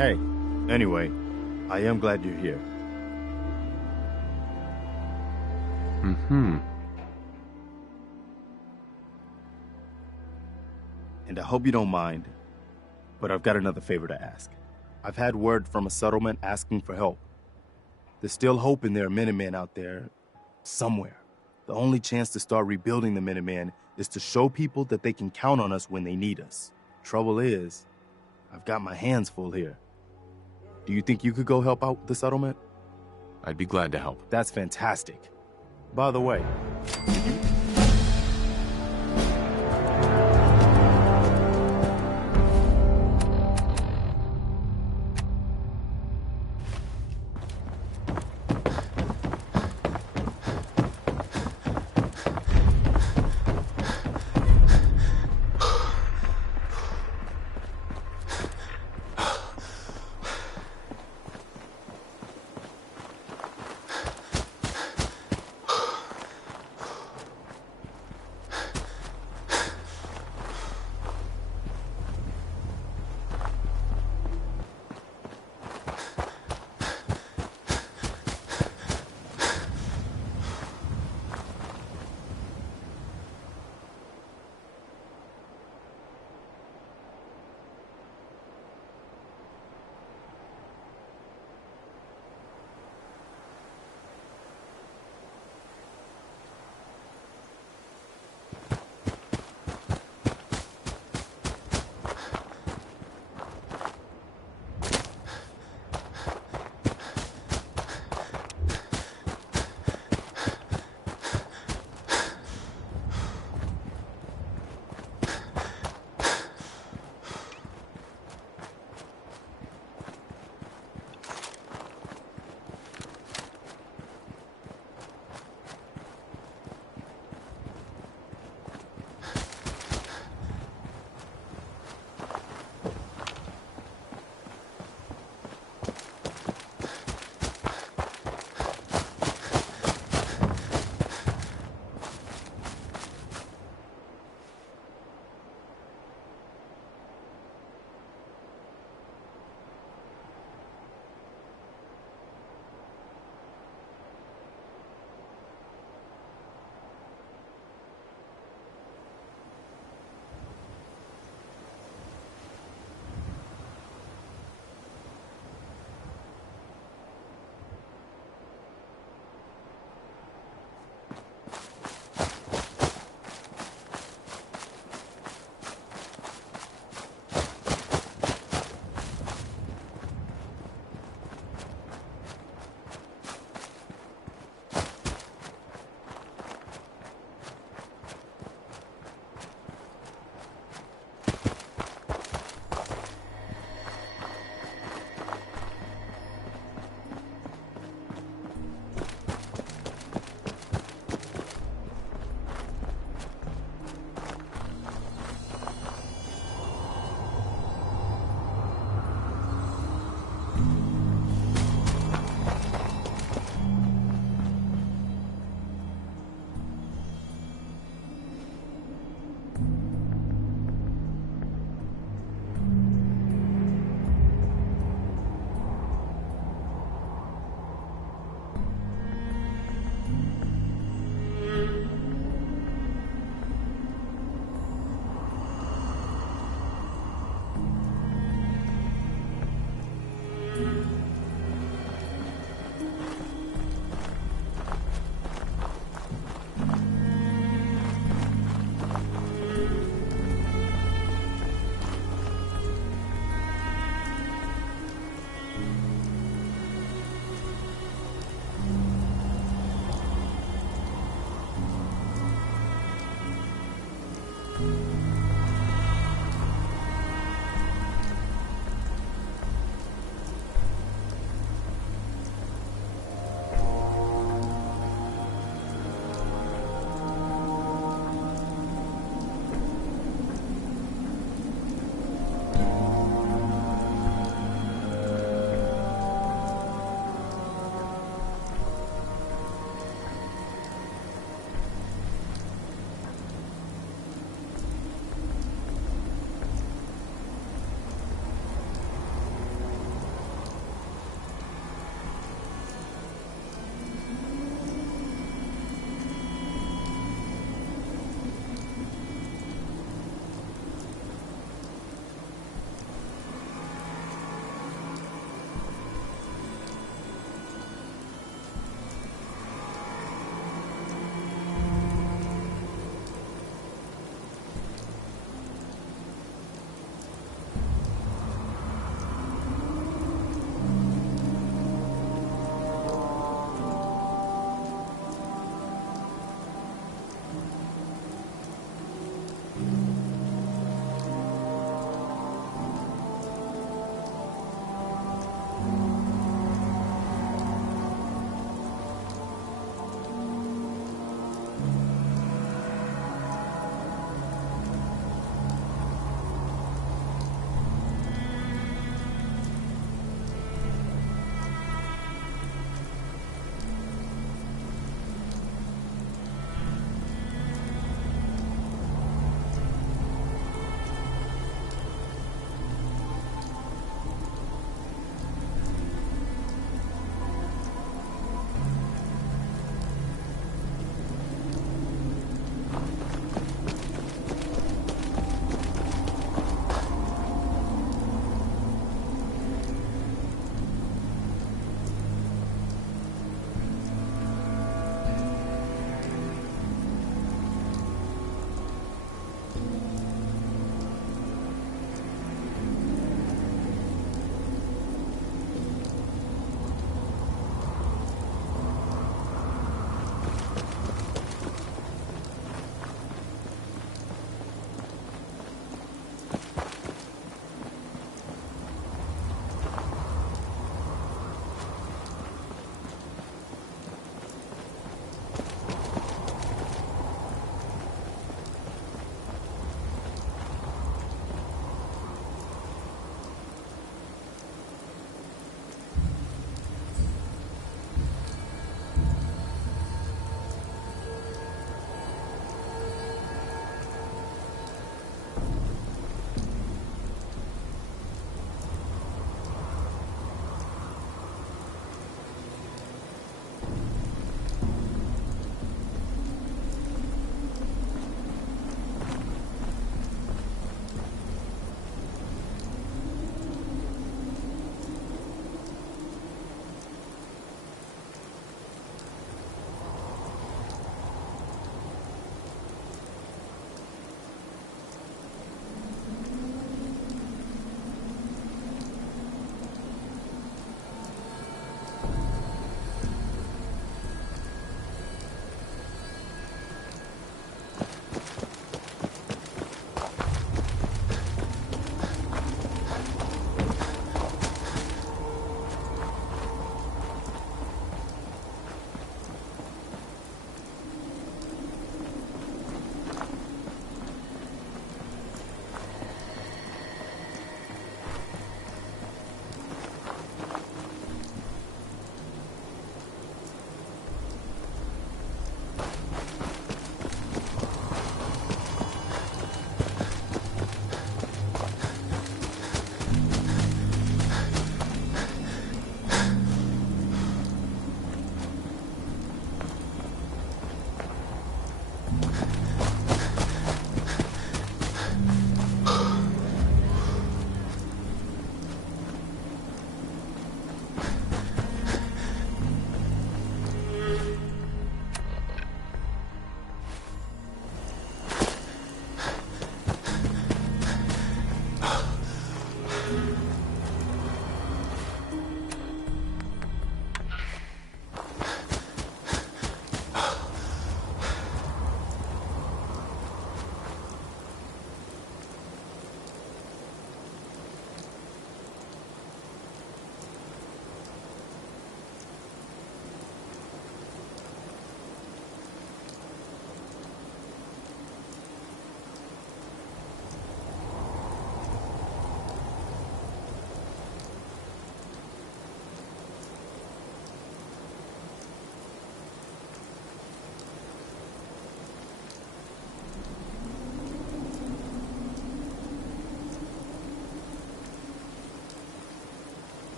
Hey, anyway, I am glad you're here. Mm-hmm. And I hope you don't mind, but I've got another favor to ask. I've had word from a settlement asking for help. There's still hope in there are Minutemen out there, somewhere. The only chance to start rebuilding the Minutemen is to show people that they can count on us when they need us. Trouble is, I've got my hands full here. Do you think you could go help out the settlement? I'd be glad to help. That's fantastic. By the way,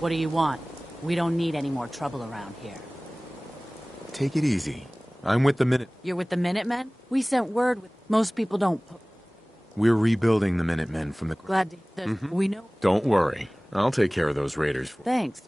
What do you want? We don't need any more trouble around here. Take it easy. I'm with the Minute... You're with the Minutemen? We sent word with... Most people don't... We're rebuilding the Minutemen from the... Glad to... We know... Don't worry. I'll take care of those raiders for... Thanks.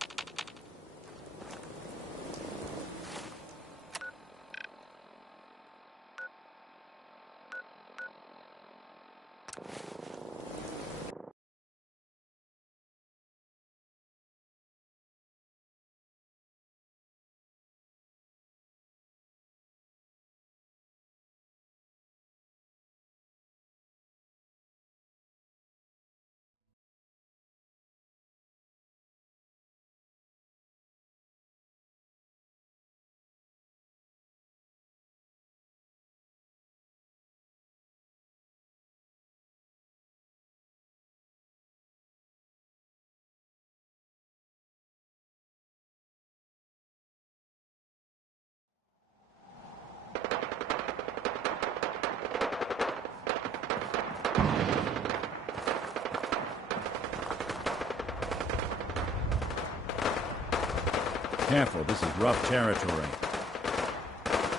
Careful, this is rough territory.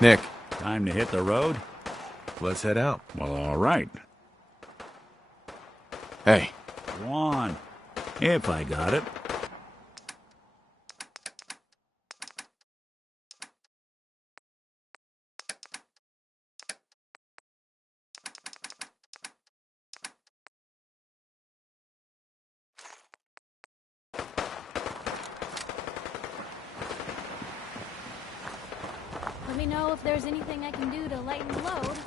Nick, Time to hit the road? let's head out. Well, all right. Hey, Go on. If I got it. Let me know if there's anything I can do to lighten the load.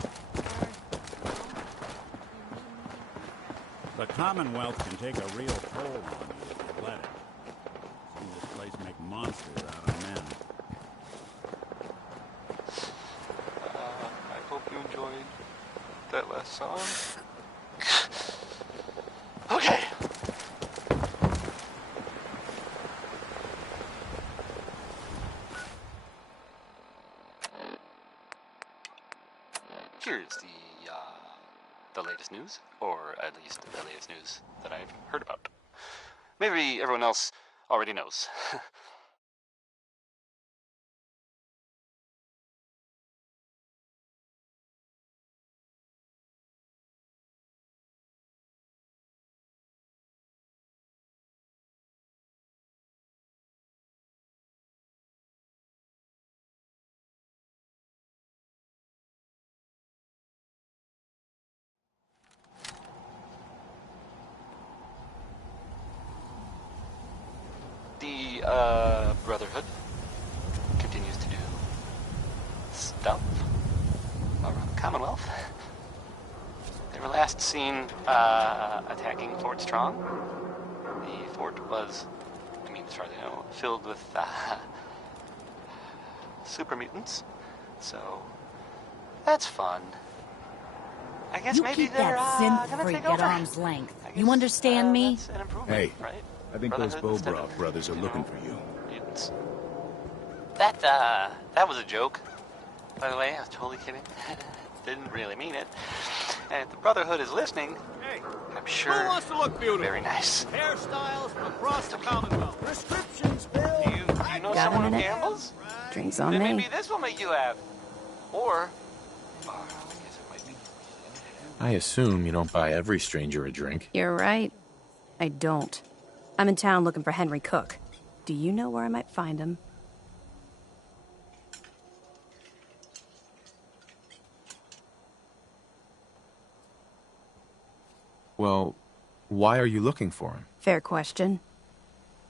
The Commonwealth can take a real toll on you if you let it. See this place make monsters out of men. I hope you enjoyed that last song. Okay. Here's the latest news, or at least the latest news that I've heard about. Maybe everyone else already knows. The Brotherhood continues to do stuff around the Commonwealth. They were last seen attacking Fort Strong. The fort was, as far as I know, filled with super mutants. So that's fun. I guess You maybe keep they're that gonna synth freak take at over. arm's length. I You guess, understand me? that's an improvement, Hey, right? I think those Brotherhood instead Bobroff of, brothers are you looking know, for you. mutants. That was a joke. By the way, I was totally kidding. Didn't really mean it. And if the Brotherhood is listening, Hey, I'm sure who wants to look beautiful? very nice. Hairstyles from across the Commonwealth. Prescriptions, Bill. Do you know Got a someone who minute? gambles? Drinks on Then me. maybe this will make you laugh. Or I guess it might be. I assume you don't buy every stranger a drink. You're right. I don't. I'm in town looking for Henry Cook. Do you know where I might find him? Well, why are you looking for him? Fair question.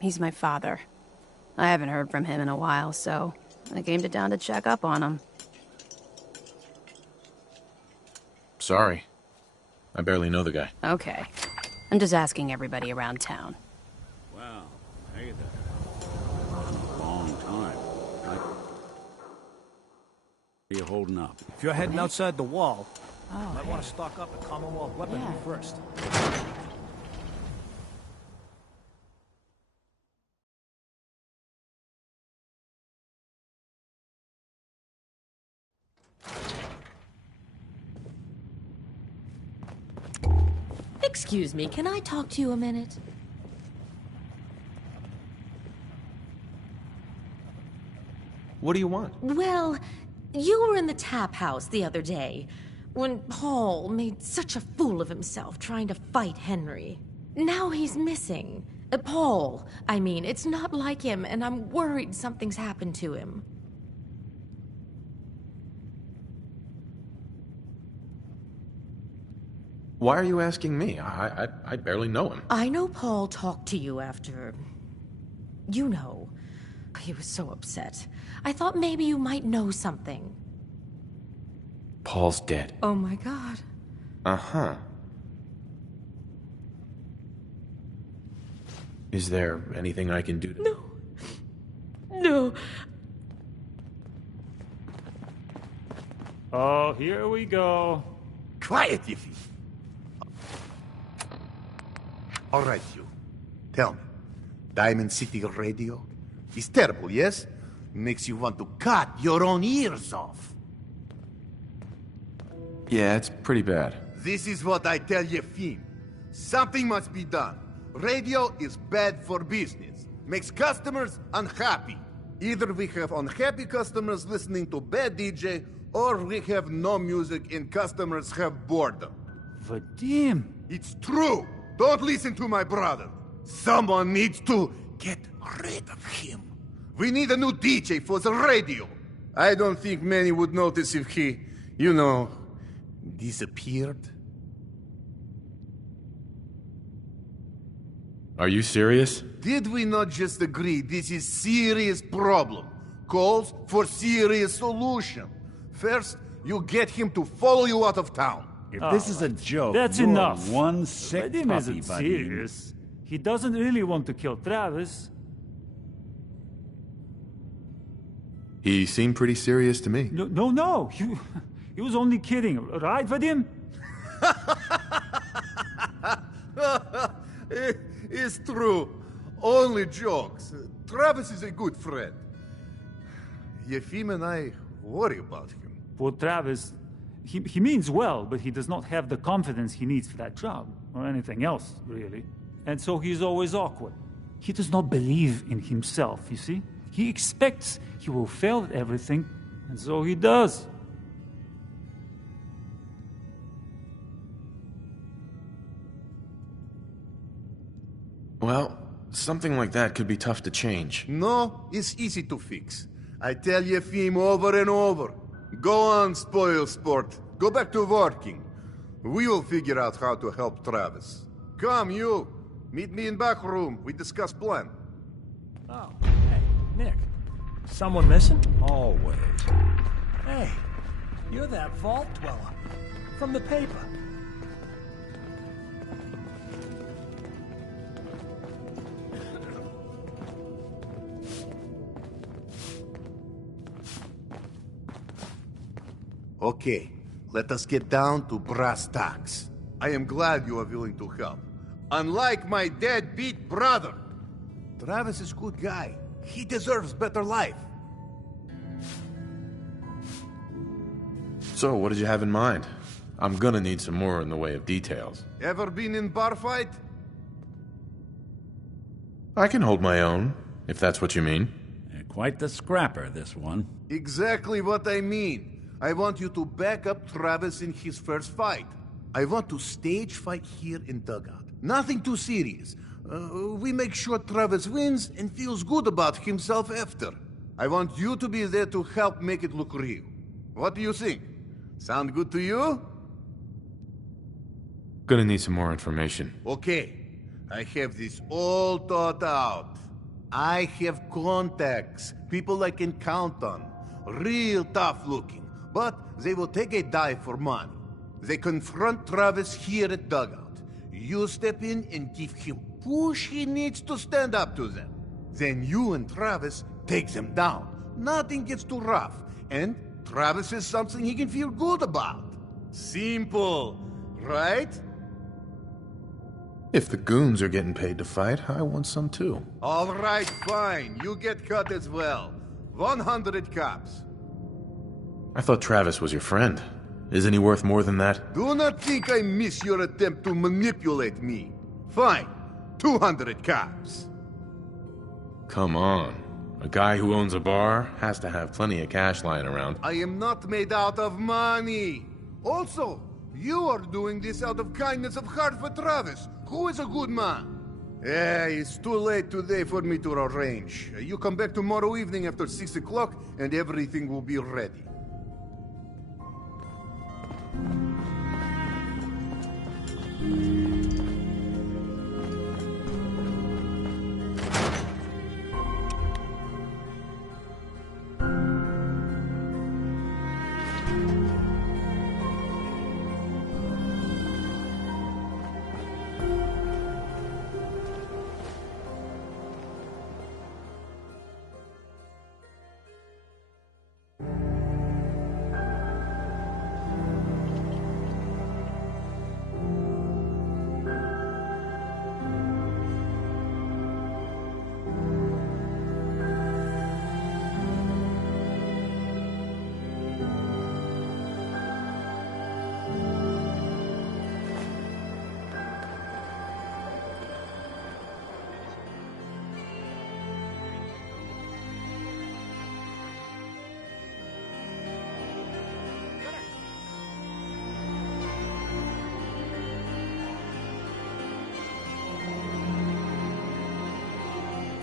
He's my father. I haven't heard from him in a while, so I came to town to check up on him. Sorry. I barely know the guy. Okay. I'm just asking everybody around town. Well, hey there. A long time. Are you holding up? If you're heading outside the wall, you might want to stock up a Commonwealth weaponry first. Excuse me, can I talk to you a minute? What do you want? Well, you were in the tap house the other day when Paul made such a fool of himself trying to fight Henry. Now he's missing. Paul, I mean, it's not like him, and I'm worried something's happened to him. Why are you asking me? I barely know him. I know Paul talked to you after... You know. He was so upset. I thought maybe you might know something. Paul's dead. Oh my God. Uh-huh. Is there anything I can do to... No. Oh, here we go. Quiet, Yiffy. All right, you. Tell me. Diamond City Radio is terrible, yes? Makes you want to cut your own ears off. Yeah, it's pretty bad. This is what I tell Yefim. Something must be done. Radio is bad for business. Makes customers unhappy. Either we have unhappy customers listening to bad DJ, or we have no music and customers have boredom. Vadim! It's true! Don't listen to my brother. Someone needs to get rid of him. We need a new DJ for the radio. I don't think many would notice if he, disappeared. Are you serious? Did we not just agree this is serious problem? Calls for serious solution. First, you get him to follow you out of town. If this is a joke, That's you're enough. one sick Vadim puppy, isn't buddy. serious. He doesn't really want to kill Travis. He seemed pretty serious to me. No. He was only kidding, right, Vadim? It's true. Only jokes. Travis is a good friend. Yefim and I worry about him. Poor Travis, he means well, but he does not have the confidence he needs for that job, or anything else, really. And so he's always awkward. He does not believe in himself, you see? He expects he will fail at everything, and so he does. Well, something like that could be tough to change. No, it's easy to fix. I tell Yefim over and over. Go on, spoil sport. Go back to working. We will figure out how to help Travis. Come, you. Meet me in back room. We discuss plan. Oh, hey, Nick. Someone missing? Always. Hey, you're that vault dweller from the paper. Okay, let us get down to brass tacks. I am glad you are willing to help. Unlike my deadbeat brother, Travis is a good guy. He deserves better life. So, what did you have in mind? I'm gonna need some more in the way of details. Ever been in bar fight? I can hold my own, if that's what you mean. Quite the scrapper, this one. Exactly what I mean. I want you to back up Travis in his first fight. I want to stage fight here in Dugout. Nothing too serious. We make sure Travis wins and feels good about himself after. I want you to be there to help make it look real. What do you think? Sound good to you? Gonna need some more information. Okay. I have this all thought out. I have contacts, people I can count on. Real tough looking, but they will take a dive for money. They confront Travis here at Dugout. You step in and give him push he needs to stand up to them. Then you and Travis take them down. Nothing gets too rough, and Travis is something he can feel good about. Simple, right? If the goons are getting paid to fight, I want some too. All right, fine. You get cut as well. 100 caps. I thought Travis was your friend. Isn't he worth more than that? Do not think I miss your attempt to manipulate me. Fine. 200 caps. Come on. A guy who owns a bar has to have plenty of cash lying around. I am not made out of money. Also, you are doing this out of kindness of heart for Travis, who is a good man. Yeah, it's too late today for me to arrange. You come back tomorrow evening after 6 o'clock, and everything will be ready.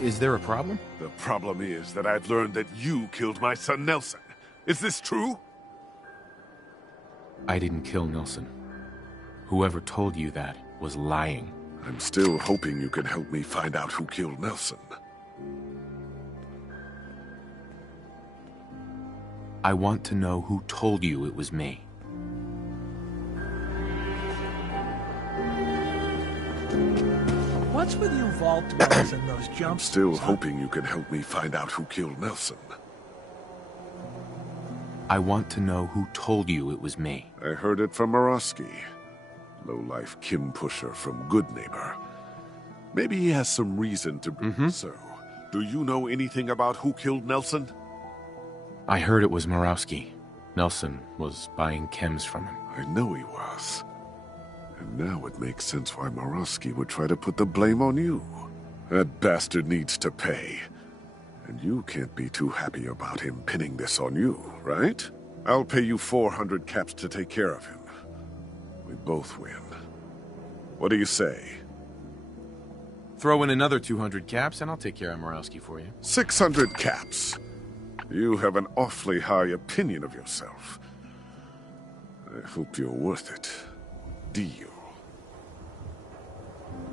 Is there a problem? The problem is that I've learned that you killed my son Nelson. Is this true? I didn't kill Nelson. Whoever told you that was lying. I'm still hoping you can help me find out who killed Nelson. I want to know who told you it was me. What's with you vault dwellers and those I'm jumps? still hoping you can help me find out who killed Nelson. I want to know who told you it was me. I heard it from Morosky. Low-life Kim Pusher from Good Neighbor. Maybe he has some reason to be so. Do you know anything about who killed Nelson? I heard it was Morosky. Nelson was buying chems from him. I know he was. And now it makes sense why Morosky would try to put the blame on you. That bastard needs to pay. And you can't be too happy about him pinning this on you, right? I'll pay you 400 caps to take care of him. We both win. What do you say? Throw in another 200 caps and I'll take care of Morosky for you. 600 caps. You have an awfully high opinion of yourself. I hope you're worth it. Deal.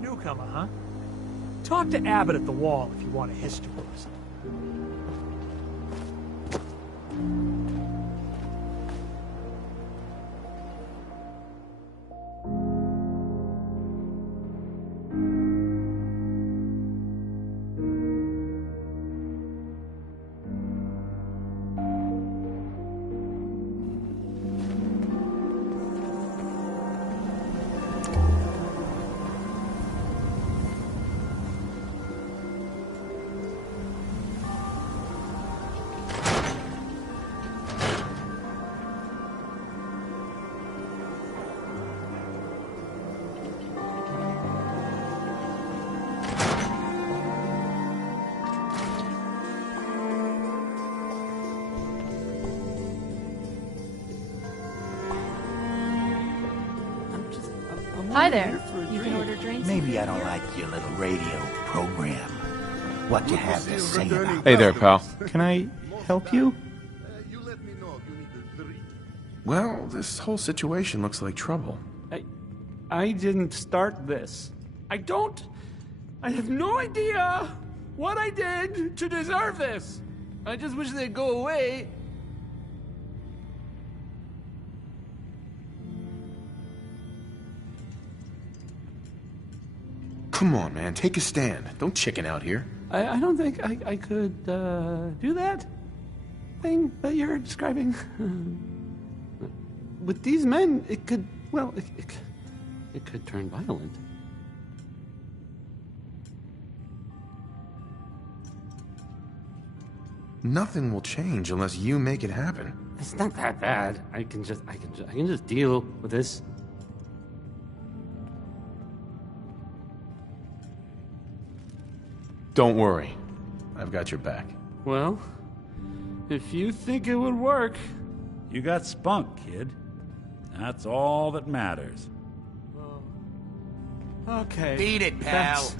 Newcomer, huh? Talk to Abbott at the wall if you want a history lesson. Hi there. You can order drinks. Maybe I don't like your little radio program. What you have to say about Hey there, pal. Can I help you? Well, this whole situation looks like trouble. I didn't start this. I have no idea what I did to deserve this. I just wish they'd go away. Come on, man. Take a stand. Don't chicken out here. I don't think I could do that thing that you're describing. With these men, it could, well, it could turn violent. Nothing will change unless you make it happen. It's not that bad. I can just deal with this. Don't worry. I've got your back. Well, if you think it would work... You got spunk, kid. That's all that matters. Okay. Beat it, pal.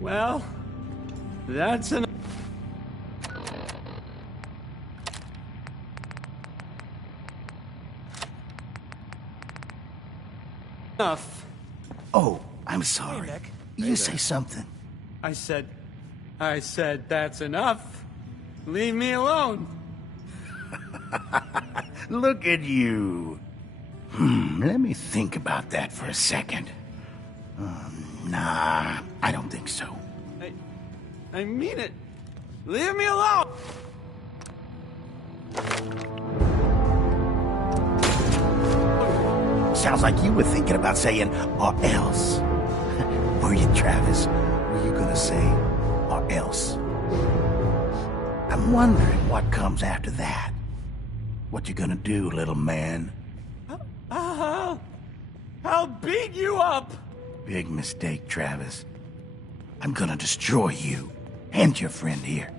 Well, that's enough. Oh, I'm sorry. Hey, Nick. You say something. I said that's enough. Leave me alone. Look at you. Let me think about that for a second. Nah, I don't think so. I mean it. Leave me alone. Sounds like you were thinking about saying, or else. Were you, Travis? Were you gonna say, or else? I'm wondering what comes after that. What you gonna do, little man? I'll beat you up. Big mistake, Travis. I'm gonna destroy you and your friend here.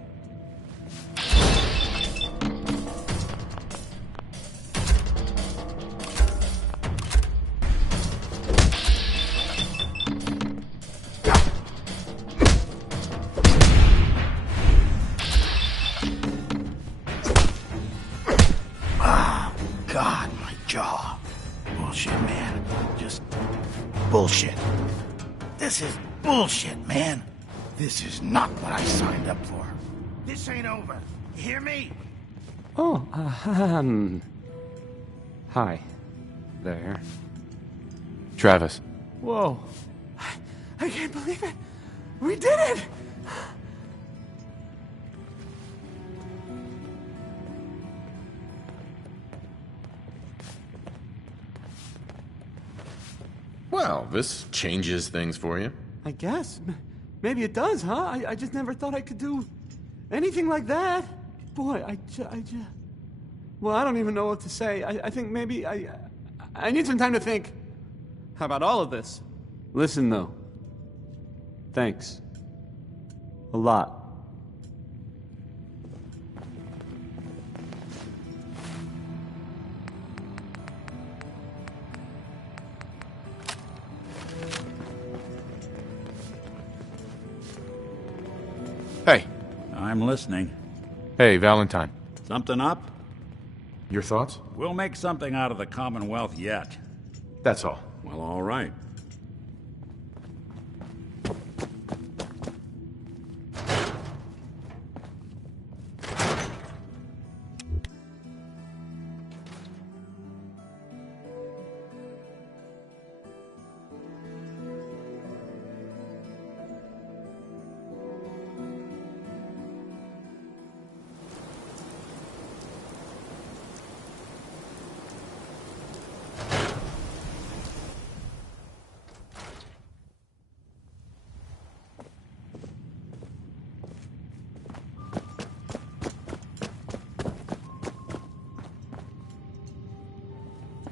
Oh, God, my jaw. Bullshit, man. Just bullshit. This is bullshit, man. This is not what I signed up for. This ain't over. You hear me? Oh, hi. There. Travis. Whoa. I can't believe it. We did it! Well, this changes things for you. I guess. Maybe it does, huh? I just never thought I could do anything like that. Boy, I just... Well, I don't even know what to say. I think maybe I need some time to think. How about all of this? Listen, though. Thanks. A lot. Hey. I'm listening. Hey, Valentine. Something up? Your thoughts? We'll make something out of the Commonwealth yet. That's all. Well, all right.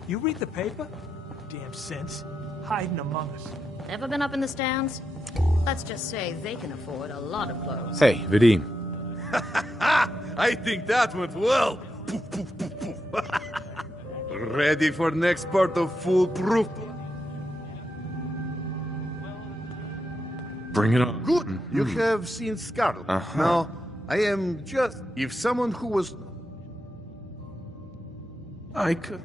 You read the paper? Damn sense. Hiding among us. Ever been up in the stands? Let's just say they can afford a lot of clothes. Hey, Vadim. I think that went well. Poof, poof, poof, poof. Ready for next part of Foolproof? Bring it on. Good. You have seen Scarlet. Now, I am just... If someone who was... I could...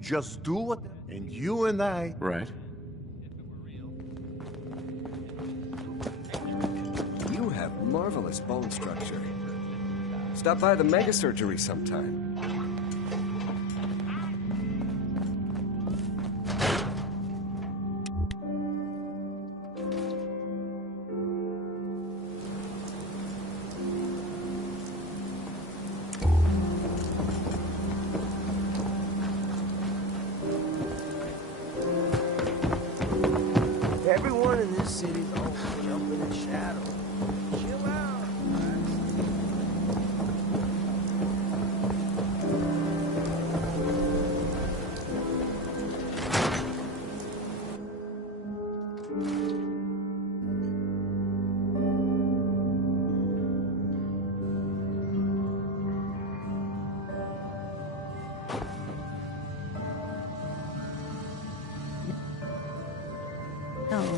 Just do what... And you and I... Right. You have marvelous bone structure. Stop by the mega surgery sometime. Everyone in this city's always jumping in shadow. Chill out.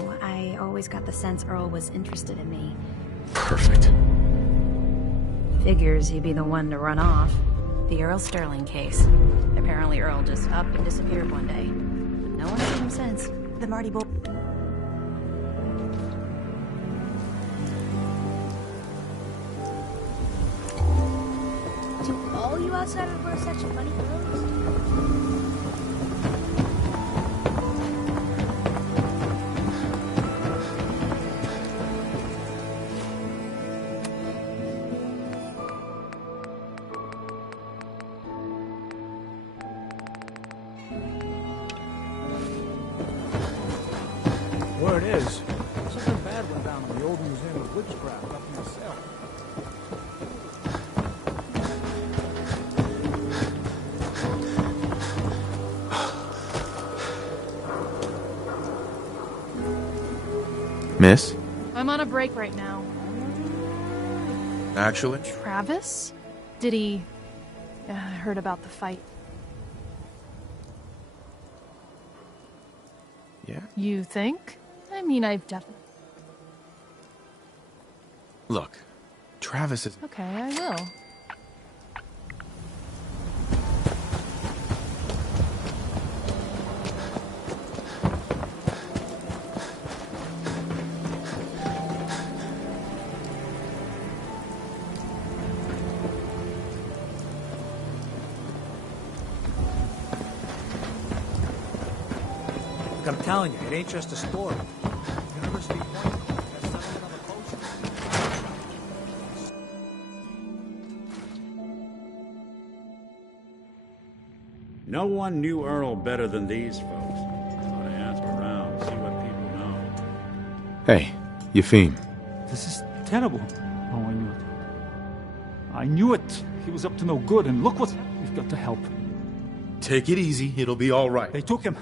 know. I always got the sense Earl was interested in me. Perfect. Figures he'd be the one to run off. The Earl Sterling case. Apparently Earl just up and disappeared one day. No one's seen him since. The Marty boy. Do all you outsiders wear such funny clothes? Word is, something bad went down in the old Museum of Witchcraft up in the cell. Miss? I'm on a break right now. Actually? Travis? Did he... I heard about the fight. Yeah? You think? I mean, I've definitely... Look, Travis is... Okay, I will. Look, I'm telling you, it ain't just a story. University Point has something on the poster. No one knew Earl better than these folks. Ought to ask around, see what people know. Hey, Yefim. This is terrible. Oh, I knew it. I knew it. He was up to no good, and look what's happened. We've got to help. Take it easy. It'll be all right. They took him.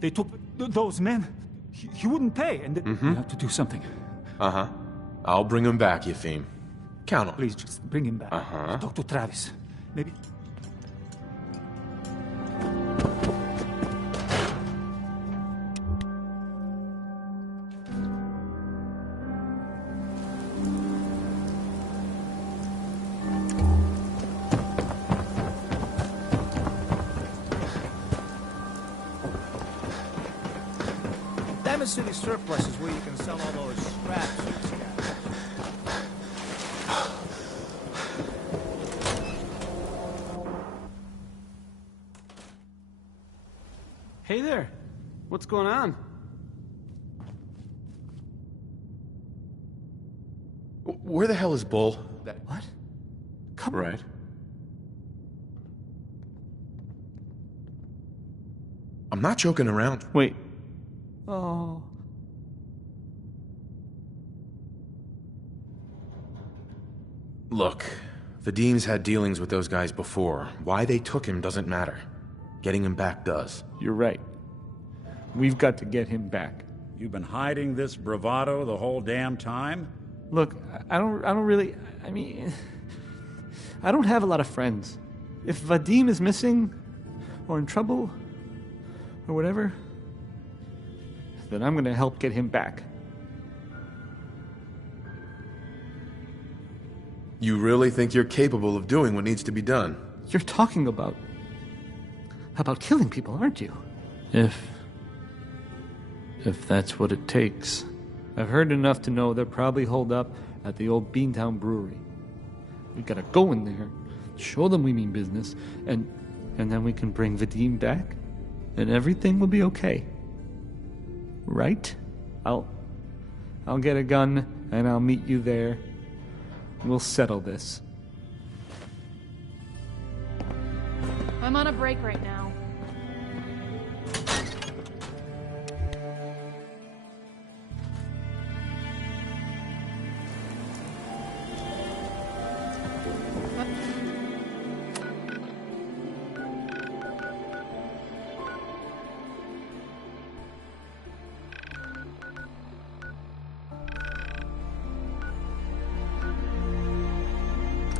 They took those men. He wouldn't pay, and we have to do something. Uh-huh. I'll bring him back, Yefim. Count on. Please, just bring him back. Uh-huh. Talk to Travis. Maybe... Diamond City Surplus is where you can sell all those scraps you scattered. Hey there. What's going on? Where the hell is Bull? What? Come right. I'm not joking around. Wait. Oh. Look, Vadim's had dealings with those guys before. Why they took him doesn't matter. Getting him back does. You're right. We've got to get him back. You've been hiding this bravado the whole damn time? Look, I don't really... I mean... I don't have a lot of friends. If Vadim is missing, or in trouble, or whatever, then I'm gonna help get him back. You really think you're capable of doing what needs to be done? You're talking about killing people, aren't you? If that's what it takes. I've heard enough to know they're probably holed up at the old Beantown Brewery. We gotta go in there, show them we mean business, and then we can bring Vadim back, and everything will be okay. Right? I'll get a gun, and I'll meet you there. We'll settle this. I'm on a break right now.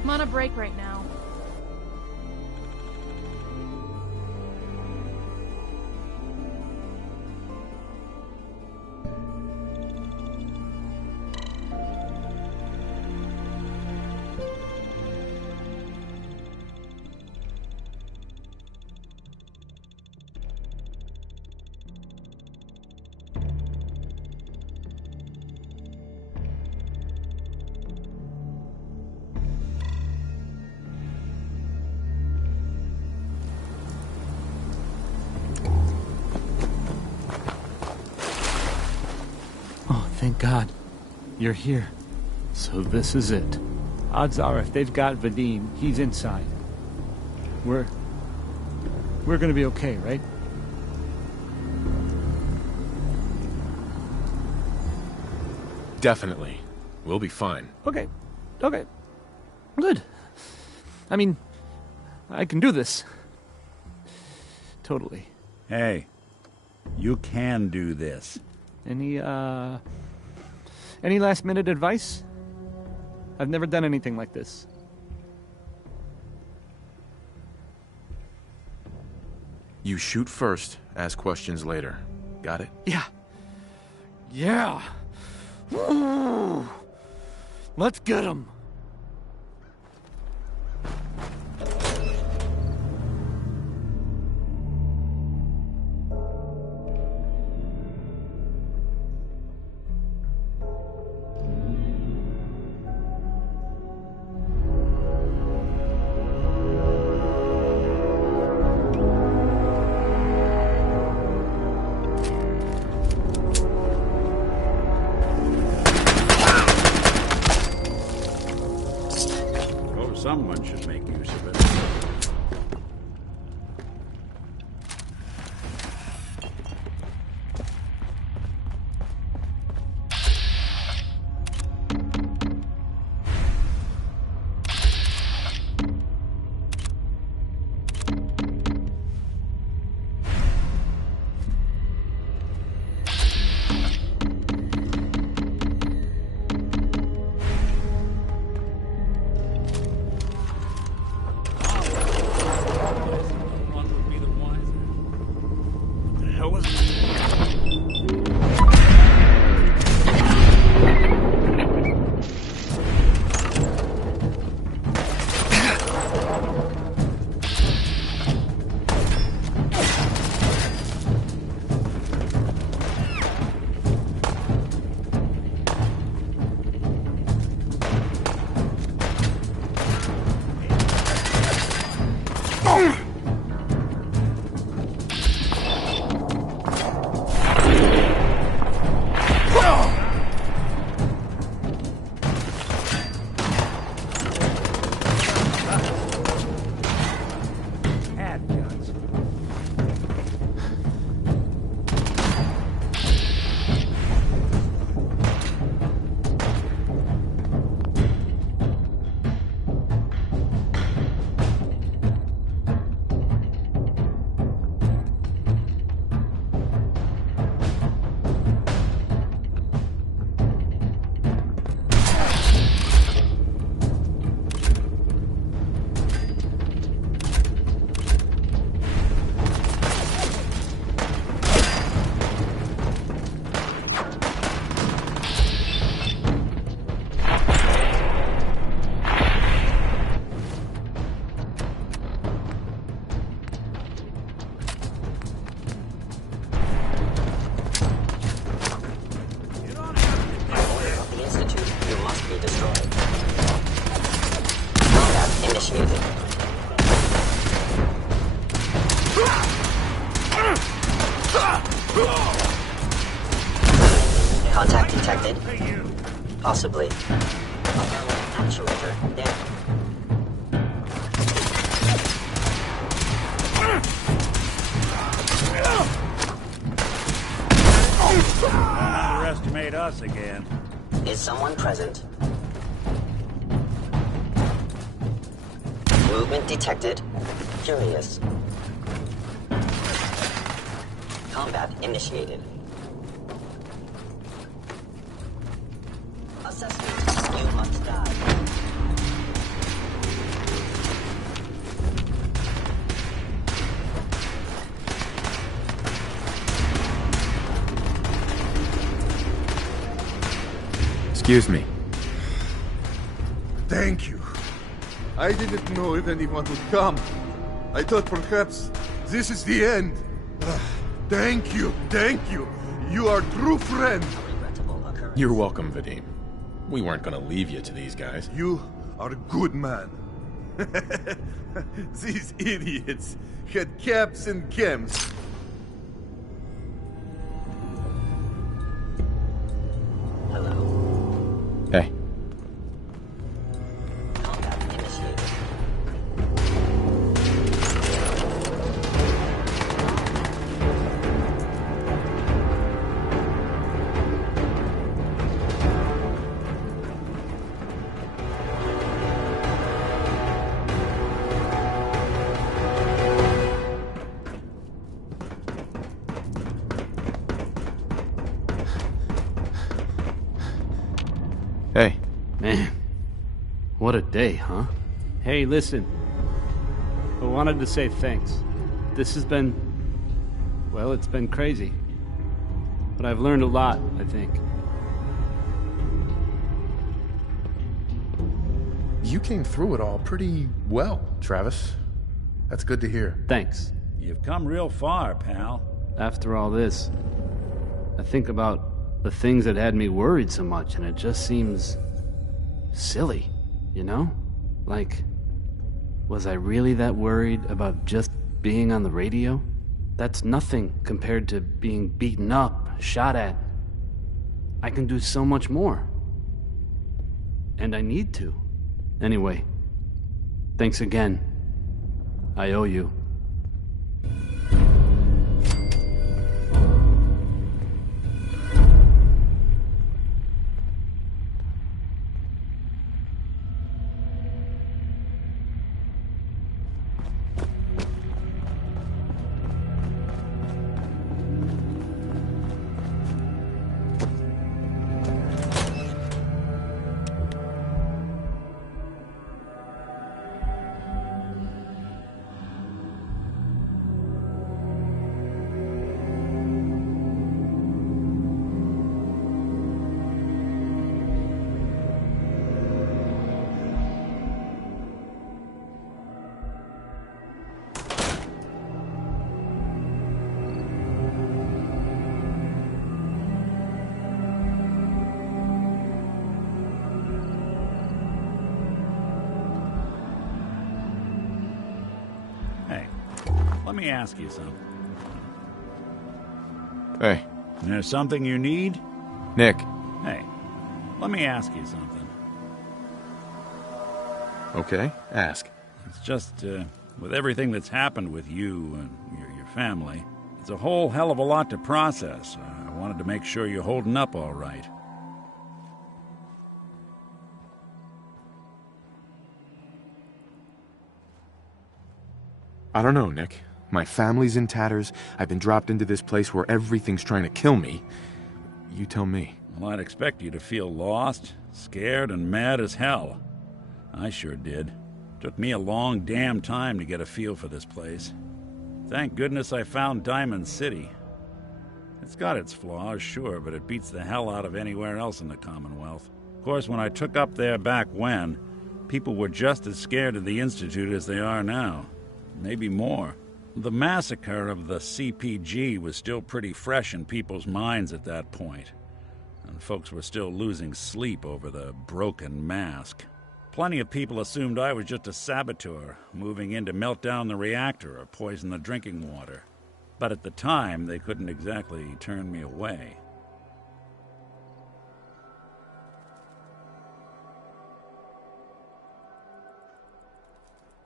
I'm on a break right now. Oh, thank God. You're here. So this is it. Odds are, if they've got Vadim, he's inside. We're gonna be okay, right? Definitely. We'll be fine. Okay. Good. I mean, I can do this. Totally. Hey, you can do this. Any last minute advice? I've never done anything like this. You shoot first, ask questions later. Got it? Yeah. Ooh. Let's get him. Someone should make use of it. Contact detected. Possibly. Actuator dead. Don't underestimate us again. Is someone present? Movement detected. Curious. Combat initiated. Assessment. You must die. Excuse me. Thank you. I didn't know if anyone would come. I thought perhaps this is the end. Thank you, thank you. You are a true friend. You're welcome, Vadim. We weren't gonna leave you to these guys. You are a good man. These idiots had caps and chems. Hey. Man, what a day, huh? Hey, listen. I wanted to say thanks. This has been... well, it's been crazy. But I've learned a lot, I think. You came through it all pretty well, Travis. That's good to hear. Thanks. You've come real far, pal. After all this, I think about the things that had me worried so much, and it just seems... silly, you know? Like, was I really that worried about just being on the radio? That's nothing compared to being beaten up, shot at. I can do so much more. And I need to. Anyway, thanks again. I owe you. Let me ask you something. Hey. There's something you need? Nick. Hey, let me ask you something. Okay, ask. It's just, with everything that's happened with you and your family, it's a whole hell of a lot to process. I wanted to make sure you're holding up all right. I don't know, Nick. My family's in tatters. I've been dropped into this place where everything's trying to kill me. You tell me. Well, I'd expect you to feel lost, scared, and mad as hell. I sure did. Took me a long damn time to get a feel for this place. Thank goodness I found Diamond City. It's got its flaws, sure, but it beats the hell out of anywhere else in the Commonwealth. Of course, when I took up there back when, people were just as scared of the Institute as they are now. Maybe more. The massacre of the CPG was still pretty fresh in people's minds at that point, and folks were still losing sleep over the broken mask. Plenty of people assumed I was just a saboteur, moving in to melt down the reactor or poison the drinking water. But at the time, they couldn't exactly turn me away.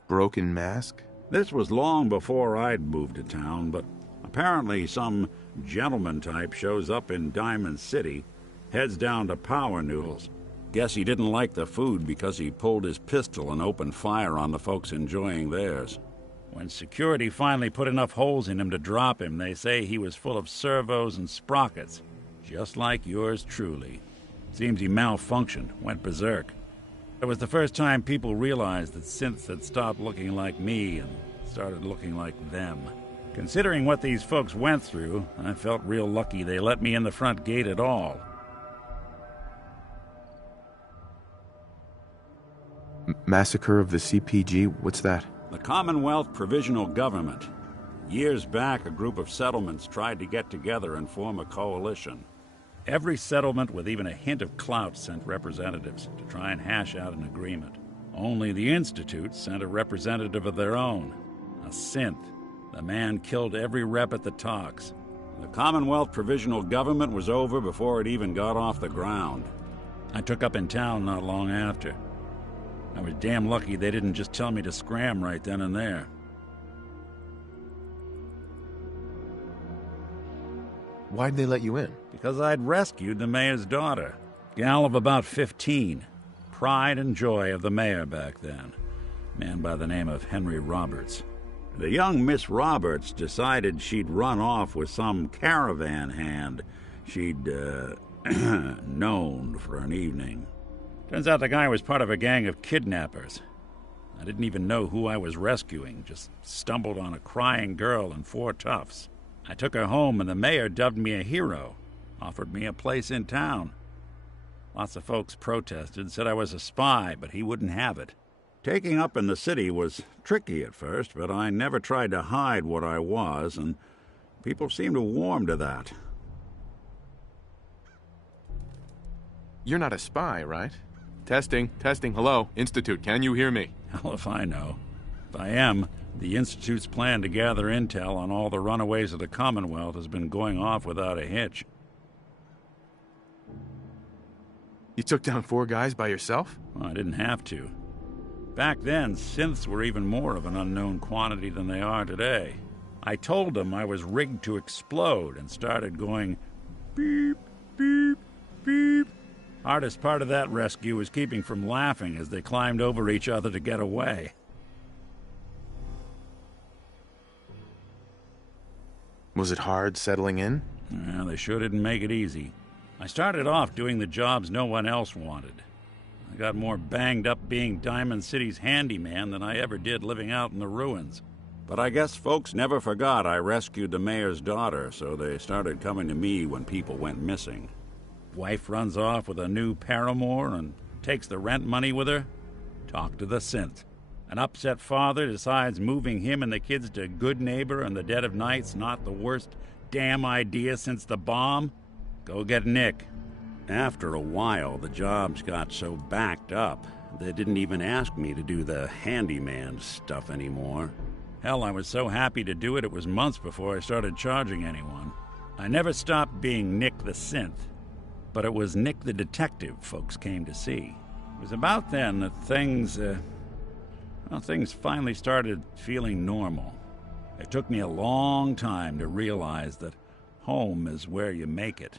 Broken mask? This was long before I'd moved to town, but apparently some gentleman type shows up in Diamond City, heads down to Power Noodles. Guess he didn't like the food because he pulled his pistol and opened fire on the folks enjoying theirs. When security finally put enough holes in him to drop him, they say he was full of servos and sprockets, just like yours truly. Seems he malfunctioned, went berserk. It was the first time people realized that synths had stopped looking like me and started looking like them. Considering what these folks went through, I felt real lucky they let me in the front gate at all. Massacre of the CPG? What's that? The Commonwealth Provisional Government. Years back, a group of settlements tried to get together and form a coalition. Every settlement with even a hint of clout sent representatives to try and hash out an agreement. Only the Institute sent a representative of their own, a synth. The man killed every rep at the talks. The Commonwealth Provisional Government was over before it even got off the ground. I took up in town not long after. I was damn lucky they didn't just tell me to scram right then and there. Why'd they let you in? Because I'd rescued the mayor's daughter. Gal of about 15. Pride and joy of the mayor back then. Man by the name of Henry Roberts. The young Miss Roberts decided she'd run off with some caravan hand she'd known for an evening. Turns out the guy was part of a gang of kidnappers. I didn't even know who I was rescuing, just stumbled on a crying girl and 4 toughs. I took her home and the mayor dubbed me a hero, offered me a place in town. Lots of folks protested, said I was a spy, but he wouldn't have it. Taking up in the city was tricky at first, but I never tried to hide what I was, and people seemed to warm to that. You're not a spy, right? Testing, hello. Institute, can you hear me? Hell if I know. If I am, the Institute's plan to gather intel on all the runaways of the Commonwealth has been going off without a hitch. You took down 4 guys by yourself? Well, I didn't have to. Back then, synths were even more of an unknown quantity than they are today. I told them I was rigged to explode and started going beep, beep, beep. Hardest part of that rescue was keeping from laughing as they climbed over each other to get away. Was it hard settling in? Well, they sure didn't make it easy. I started off doing the jobs no one else wanted. I got more banged up being Diamond City's handyman than I ever did living out in the ruins. But I guess folks never forgot I rescued the mayor's daughter, so they started coming to me when people went missing. Wife runs off with a new paramour and takes the rent money with her. Talk to the synth. An upset father decides moving him and the kids to Good Neighbor in the dead of night's not the worst damn idea since the bomb. Go get Nick. After a while, the jobs got so backed up, they didn't even ask me to do the handyman stuff anymore. Hell, I was so happy to do it, it was months before I started charging anyone. I never stopped being Nick the Synth, but it was Nick the Detective folks came to see. It was about then that things finally started feeling normal. It took me a long time to realize that home is where you make it.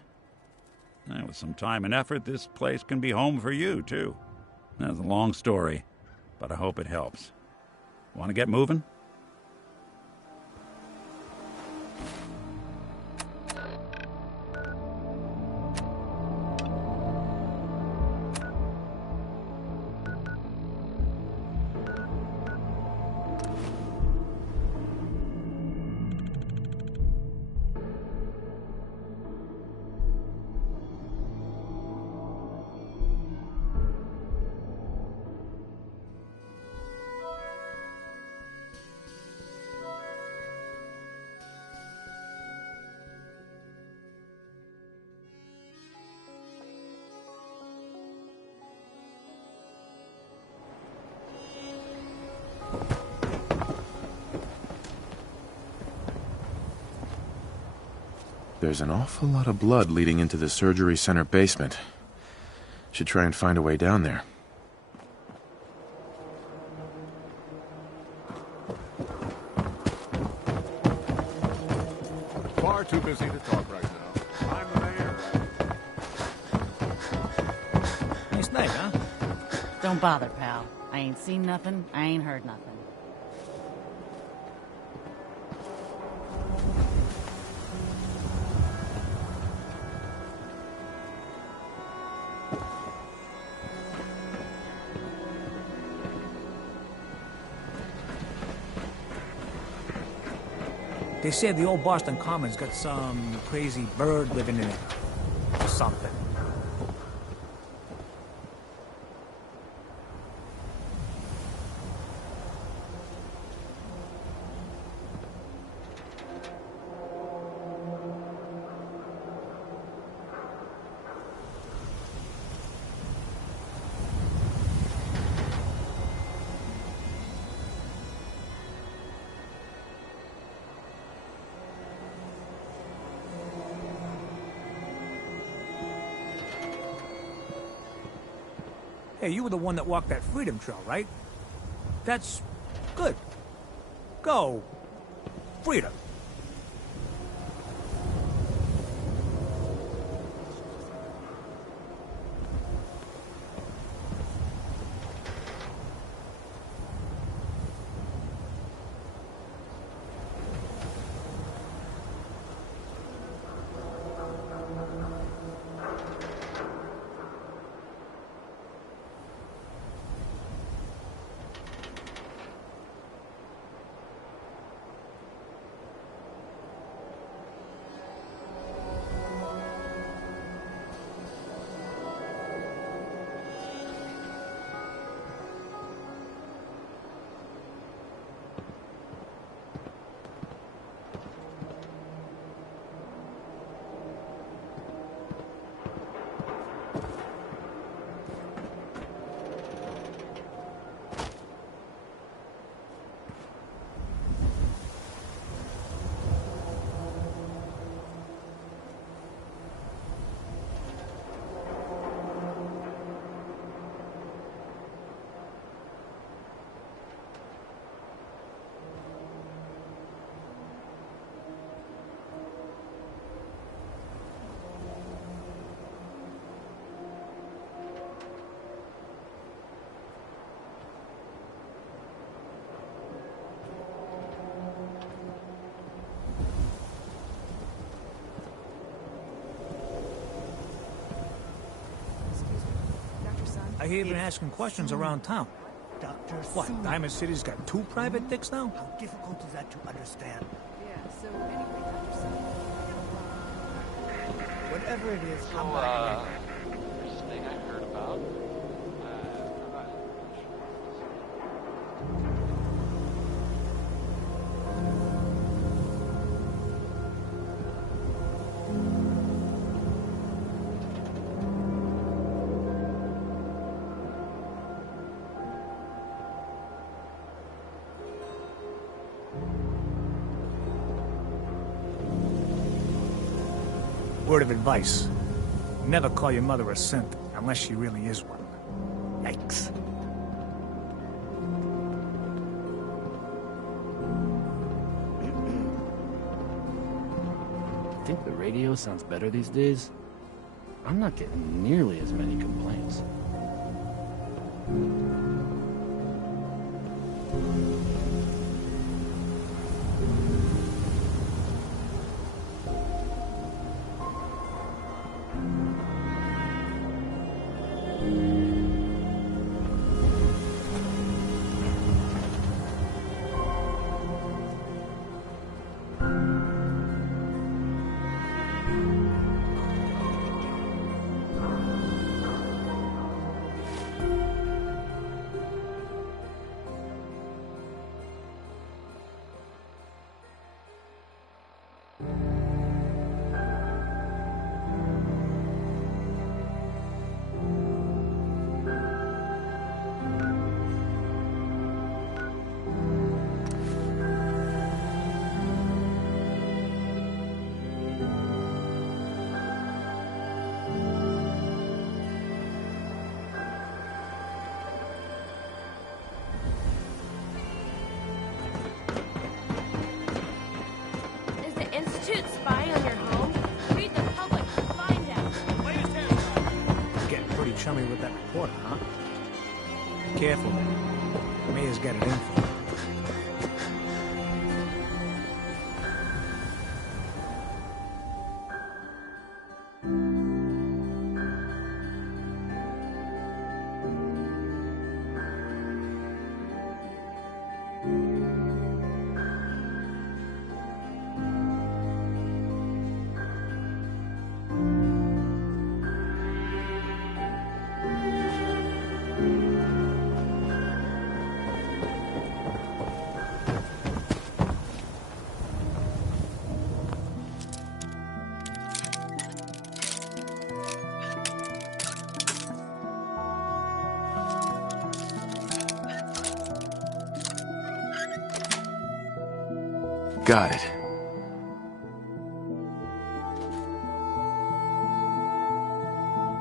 And with some time and effort, this place can be home for you, too. That's a long story, but I hope it helps. Want to get moving? There's an awful lot of blood leading into the surgery center basement. Should try and find a way down there. Far too busy to talk right now. I'm the mayor. Nice night, huh? Don't bother, pal. I ain't seen nothing, I ain't heard nothing. They said the old Boston Commons got some crazy bird living in it. Or something. Hey, you were the one that walked that freedom trail, right? That's good. Go. Freedom. I hear you've been asking questions around town. Dr. What, Diamond City's got 2 private dicks now? How difficult is that to understand? Yeah, so anyway, Dr. Sue. Whatever it is, So, come back. there's this thing I heard about. Word of advice. Never call your mother a simp, unless she really is one. Yikes. Think the radio sounds better these days? I'm not getting nearly as many complaints. Is the Institute spying on your home? Read the public. Find out. Getting pretty chummy with that reporter, huh? Be careful. Mayor's got it in for you. Got it.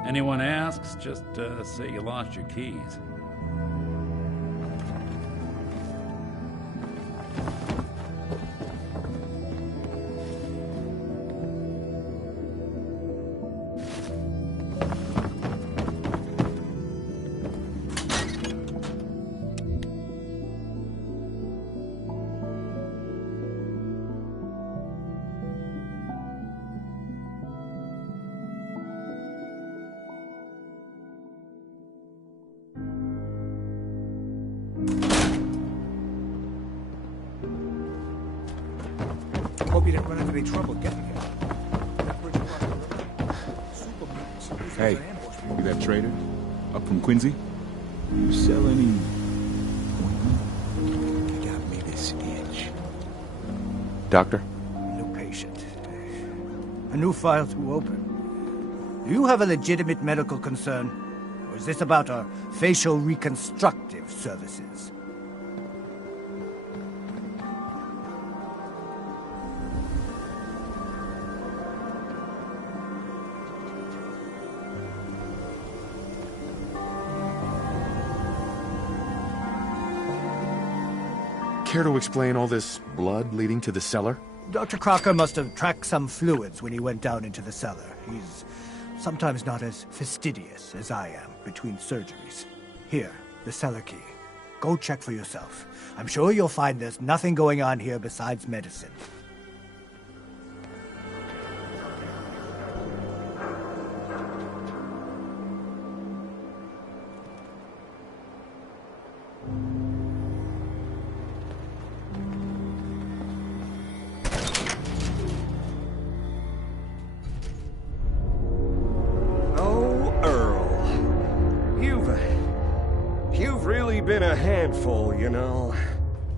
Anyone asks, just say you lost your keys. Hope you didn't run into any trouble getting here. That bridge across the river. Super mutants use it Hey, as an ambush. you that trader? Up from Quincy? You sell any... You got me this itch. Doctor? New patient. A new file to open. Do you have a legitimate medical concern? Or is this about our facial reconstructive services? Care to explain all this blood leading to the cellar? Dr. Crocker must have tracked some fluids when he went down into the cellar. He's sometimes not as fastidious as I am between surgeries. Here, the cellar key. Go check for yourself. I'm sure you'll find there's nothing going on here besides medicine. been a handful, you know.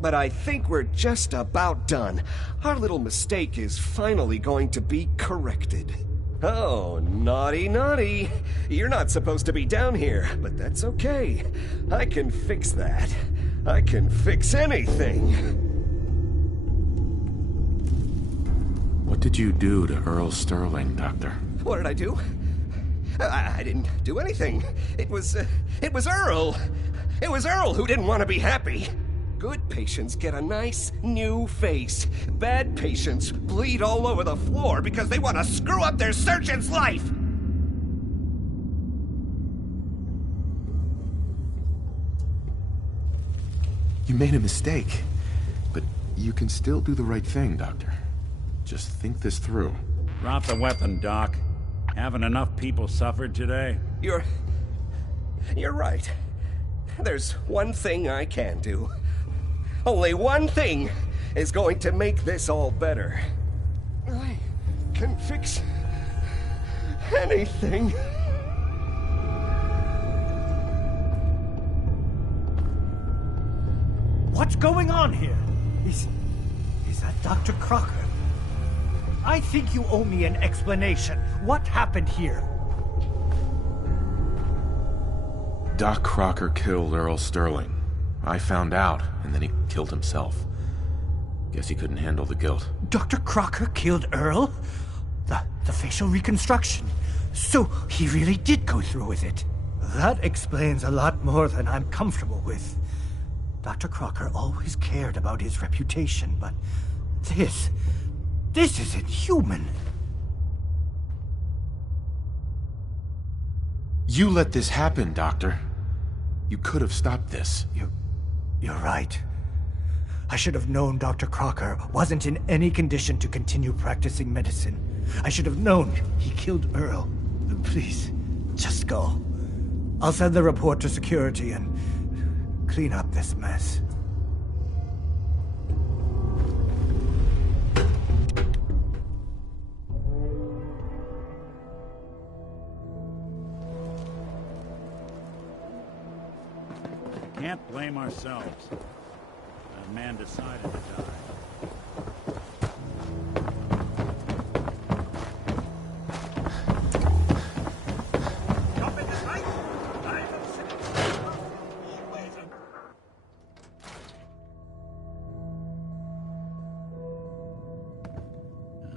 But I think we're just about done. Our little mistake is finally going to be corrected. Oh, naughty, naughty. You're not supposed to be down here, but that's okay. I can fix that. I can fix anything. What did you do to Earl Sterling, Doctor? What did I do? I didn't do anything. It was Earl. It was Earl who didn't want to be happy. Good patients get a nice new face. Bad patients bleed all over the floor because they want to screw up their surgeon's life. You made a mistake, but you can still do the right thing, Doctor. Just think this through. Drop the weapon, Doc. Haven't enough people suffered today? You're right. There's one thing I can do. Only one thing is going to make this all better. I can fix anything. What's going on here? Is that Dr. Crocker? I think you owe me an explanation. What happened here? Doc Crocker killed Earl Sterling. I found out, and then he killed himself. Guess he couldn't handle the guilt. Dr. Crocker killed Earl? The facial reconstruction. So he really did go through with it. That explains a lot more than I'm comfortable with. Dr. Crocker always cared about his reputation, but this isn't human. You let this happen, Doctor. You could have stopped this. You're right. I should have known Dr. Crocker wasn't in any condition to continue practicing medicine. I should have known he killed Earl. Please, just go. I'll send the report to security and clean up this mess. Can't blame ourselves. That man decided to die.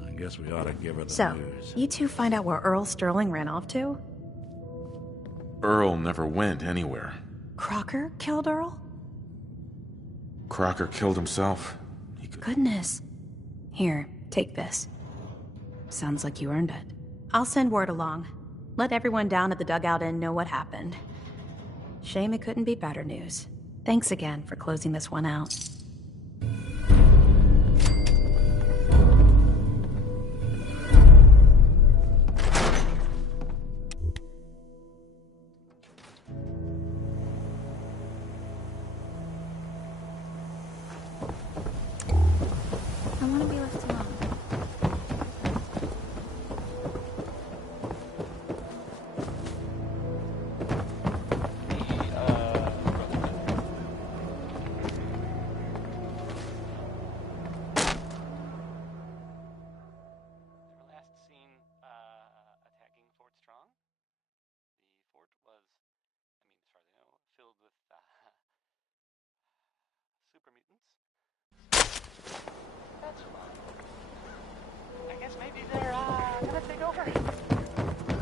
I guess we ought to give her the So, news. you two find out where Earl Sterling ran off to? Earl never went anywhere. Crocker killed Earl? Crocker killed himself. Goodness. Here, take this. Sounds like you earned it. I'll send word along. Let everyone down at the Dugout Inn know what happened. Shame it couldn't be better news. Thanks again for closing this one out. I want to be left alone. I guess maybe they're gonna take over.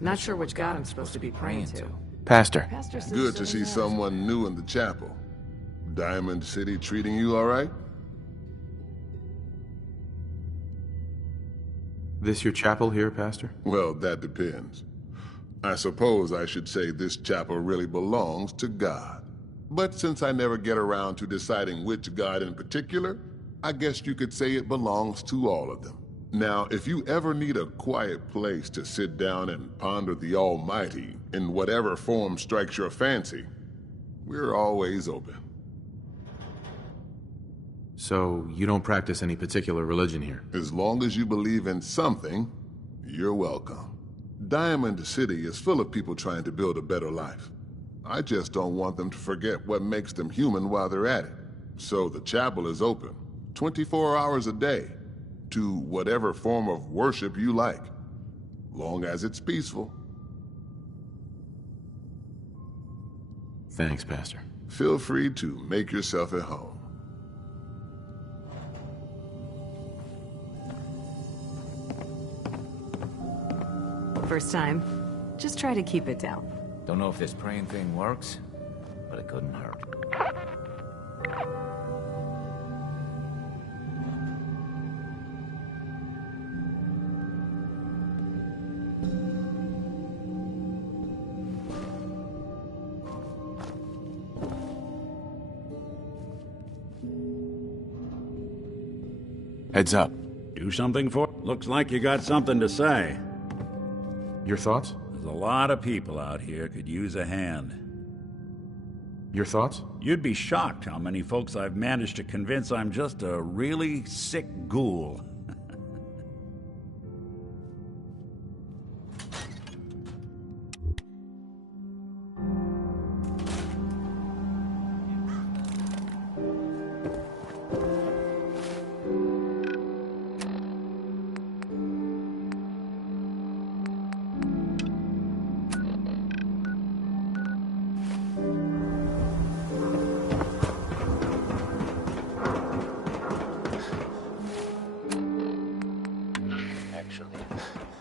Not sure which god I'm supposed to be praying to. Pastor. Good to see someone new in the chapel. Diamond City treating you all right? This your chapel here, Pastor? Well, that depends. I suppose I should say this chapel really belongs to God. But since I never get around to deciding which God in particular, I guess you could say it belongs to all of them. Now, if you ever need a quiet place to sit down and ponder the Almighty in whatever form strikes your fancy, we're always open. So, you don't practice any particular religion here? As long as you believe in something, you're welcome. Diamond City is full of people trying to build a better life. I just don't want them to forget what makes them human while they're at it. So the chapel is open, 24 hours a day, to whatever form of worship you like, long as it's peaceful. Thanks, Pastor. Feel free to make yourself at home. First time. Just try to keep it down. Don't know if this praying thing works, but it couldn't hurt. Heads up. Do something for it? Looks like you got something to say. Your thoughts? There's a lot of people out here could use a hand. Your thoughts? You'd be shocked how many folks I've managed to convince I'm just a really sick ghoul.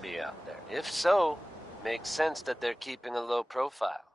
Be out there. If so, makes sense that they're keeping a low profile.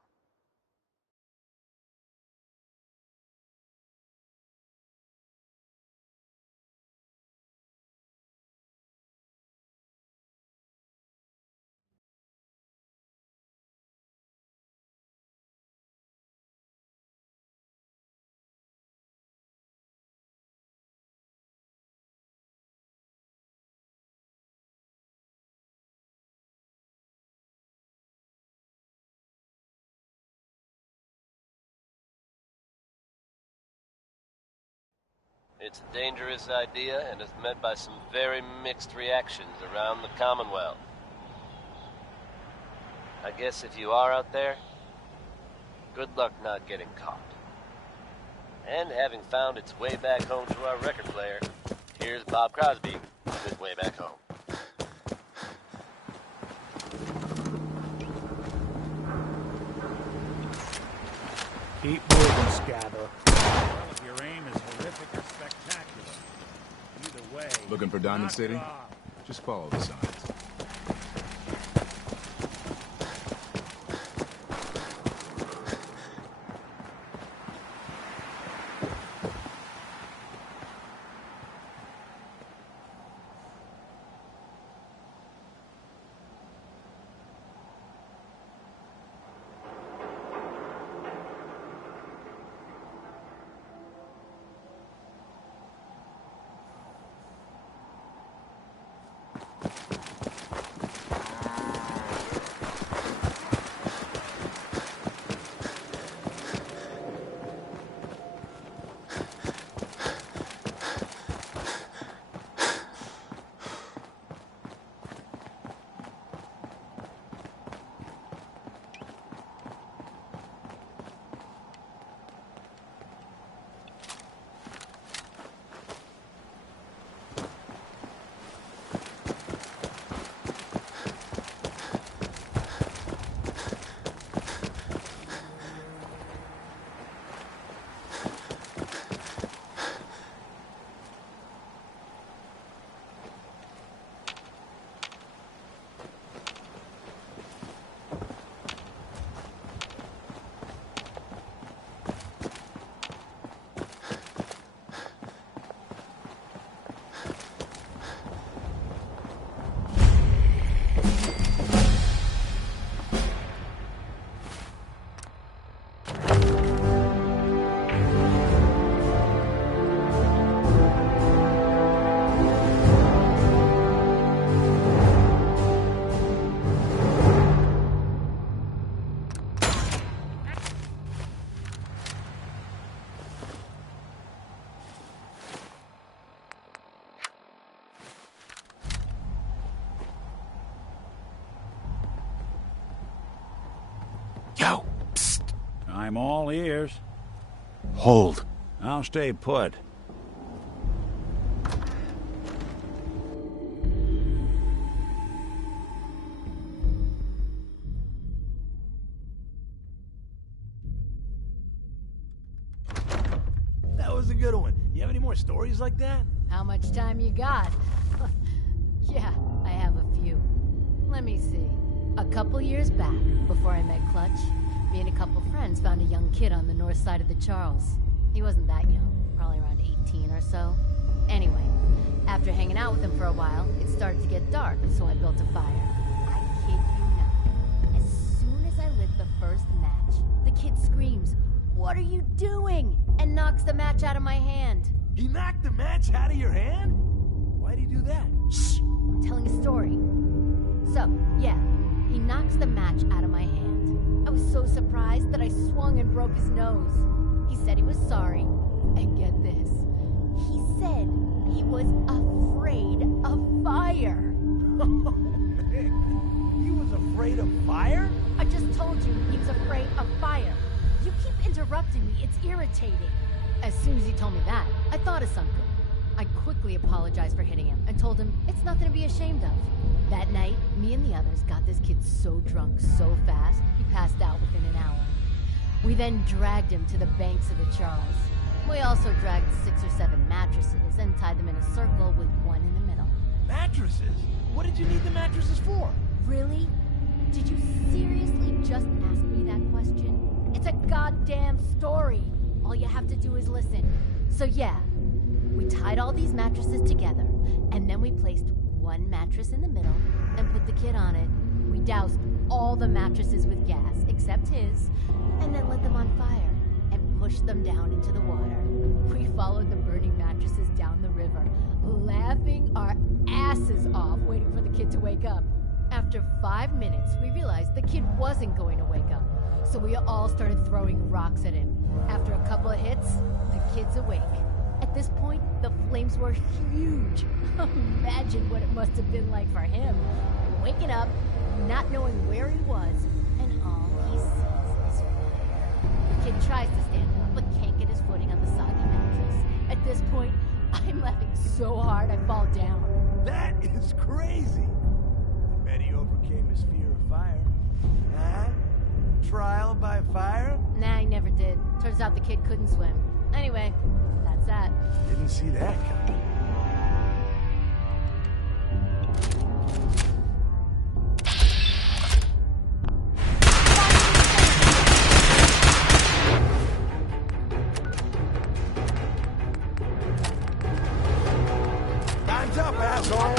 It's a dangerous idea and is met by some very mixed reactions around the Commonwealth. I guess if you are out there, good luck not getting caught. And having found its way back home to our record player, here's Bob Crosby with Way Back Home. Keep moving, Scabber. Well, if your aim is horrific or spectacular, either way... Looking for Diamond City? Just follow the signs. I'm all ears. Hold. I'll stay put. That was a good one. You have any more stories like that? How much time you got? Yeah, I have a few. Let me see. A couple years back, before I met Clutch, me and a couple friends found a young kid on the north side of the Charles. He wasn't that young, probably around 18 or so. Anyway, after hanging out with him for a while, it started to get dark, so I built a fire. I kid you not. As soon as I lit the first match, the kid screams, "What are you doing?" and knocks the match out of my hand. He knocked the match out of your hand? Why'd he do that? Shh! I'm telling a story. So, yeah, he knocks the match out of my hand. I was so surprised that I swung and broke his nose. He said he was sorry, and get this, he said he was afraid of fire. He was afraid of fire? I just told you he was afraid of fire. You keep interrupting me, it's irritating. As soon as he told me that, I thought of something. I quickly apologized for hitting him and told him it's nothing to be ashamed of. That night, me and the others got this kid so drunk so fast, he passed out within an hour. We then dragged him to the banks of the Charles. We also dragged 6 or 7 mattresses and tied them in a circle with one in the middle. Mattresses? What did you need the mattresses for? Really? Did you seriously just ask me that question? It's a goddamn story. All you have to do is listen. So yeah, we tied all these mattresses together, and then we placed one mattress in the middle and put the kid on it. We doused all the mattresses with gas, except his, and then lit them on fire and pushed them down into the water. We followed the burning mattresses down the river, laughing our asses off, waiting for the kid to wake up. After 5 minutes, we realized the kid wasn't going to wake up, so we all started throwing rocks at him. After a couple of hits, the kid's awake. At this point, the flames were huge. Imagine what it must have been like for him. Waking up, not knowing where he was, and all he sees is fire. The kid tries to stand up, but can't get his footing on the soggy mattress. At this point, I'm laughing so hard I fall down. That is crazy. I bet he overcame his fear of fire. Huh? Trial by fire? Nah, he never did. Turns out the kid couldn't swim. Anyway, that's that. Didn't see that coming. Time's up, asshole!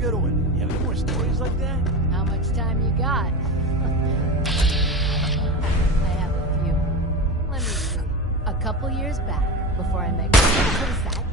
good one. You have any more stories like that? How much time you got? I have a few. Let me see. A couple years back, before I met you. What is that?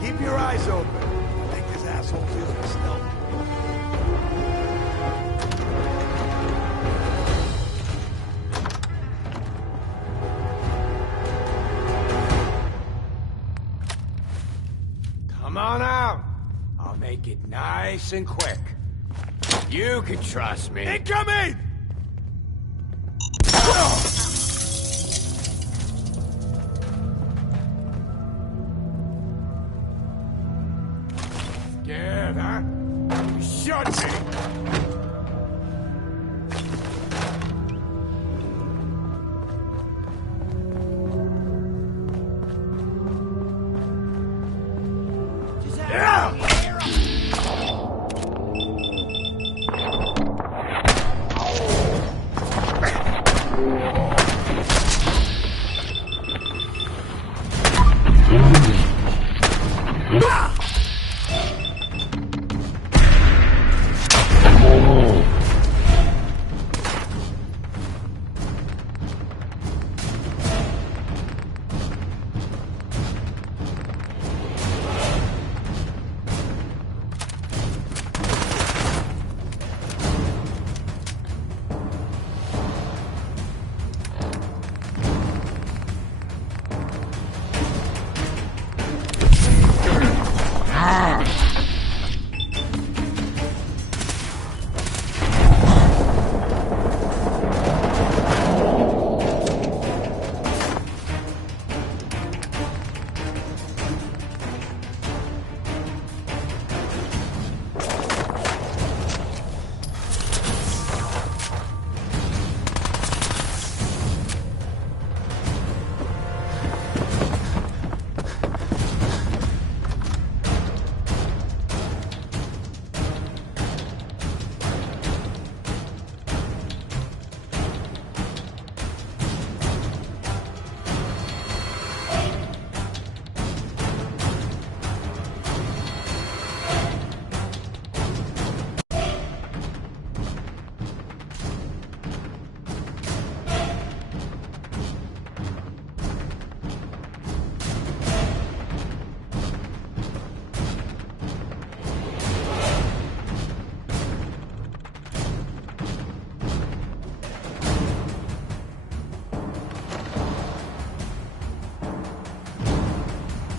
Keep your eyes open. I think this asshole's using stealth. Come on out. I'll make it nice and quick. You can trust me. Incoming! Scared, huh? You should be.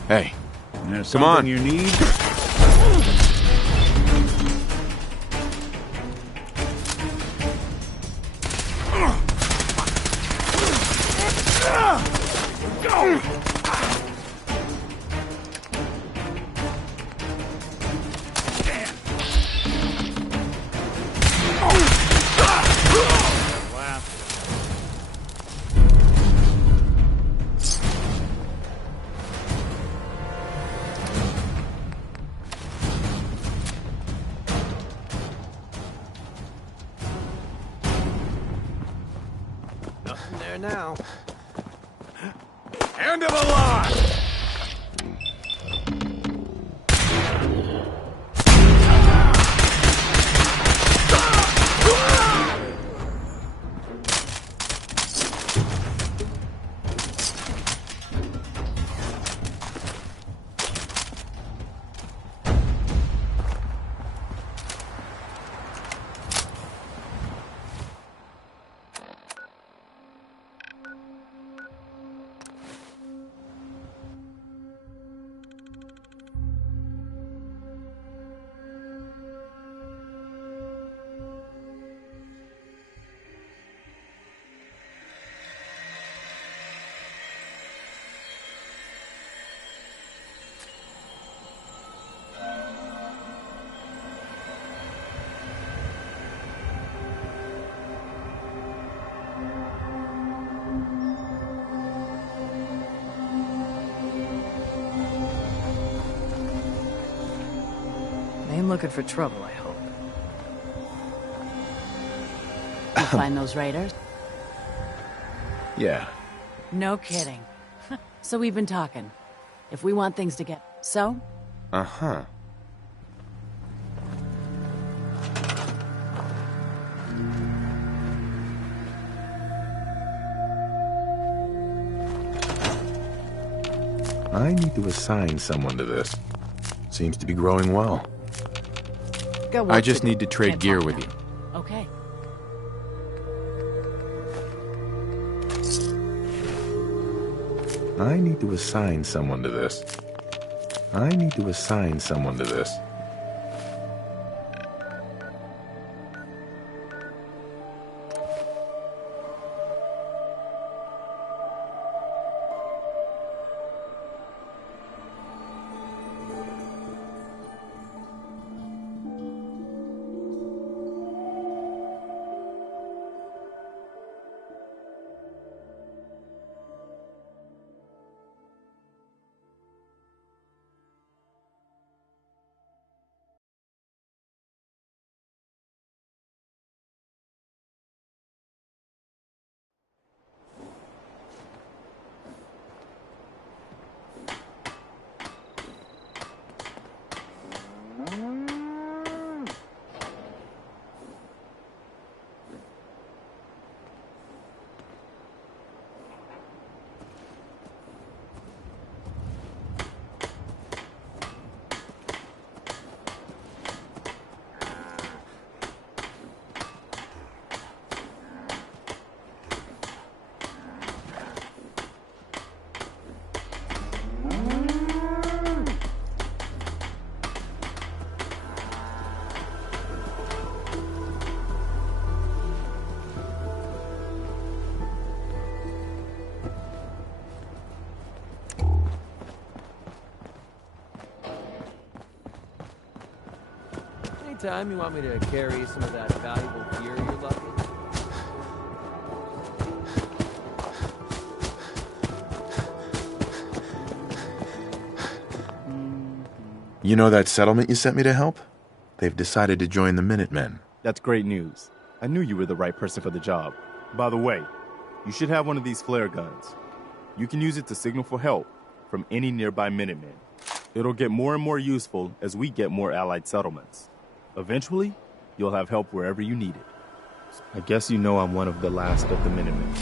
Hey, There's come on. something you need? Nothing there now. End of a line! been looking for trouble, I hope. You find those raiders? Yeah. No kidding. So we've been talking. If we want things to get... So? Uh-huh. I need to assign someone to this. Seems to be growing well. I just need to trade gear with you. Okay. I need to assign someone to this. I need to assign someone to this. Anytime you want me to carry some of that valuable gear you're lucky. You know that settlement you sent me to help? They've decided to join the Minutemen. That's great news. I knew you were the right person for the job. By the way, you should have one of these flare guns. You can use it to signal for help from any nearby Minutemen. It'll get more and more useful as we get more allied settlements. Eventually, you'll have help wherever you need it. I guess you know I'm one of the last of the Minutemen.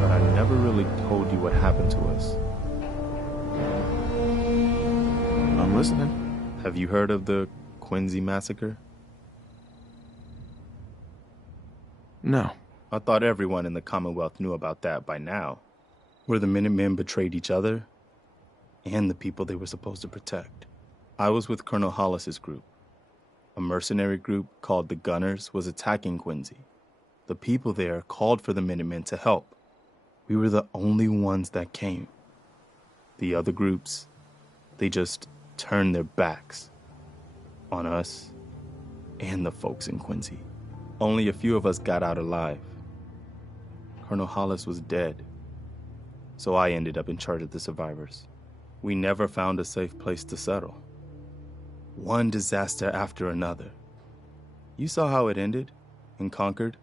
But I never really told you what happened to us. I'm listening. Have you heard of the Quincy massacre? No. I thought everyone in the Commonwealth knew about that by now. Where the Minutemen betrayed each other and the people they were supposed to protect. I was with Colonel Hollis's group. A mercenary group called the Gunners was attacking Quincy. The people there called for the Minutemen to help. We were the only ones that came. The other groups, they just turned their backs on us and the folks in Quincy. Only a few of us got out alive. Colonel Hollis was dead, so I ended up in charge of the survivors. We never found a safe place to settle. One disaster after another. You saw how it ended in Concord?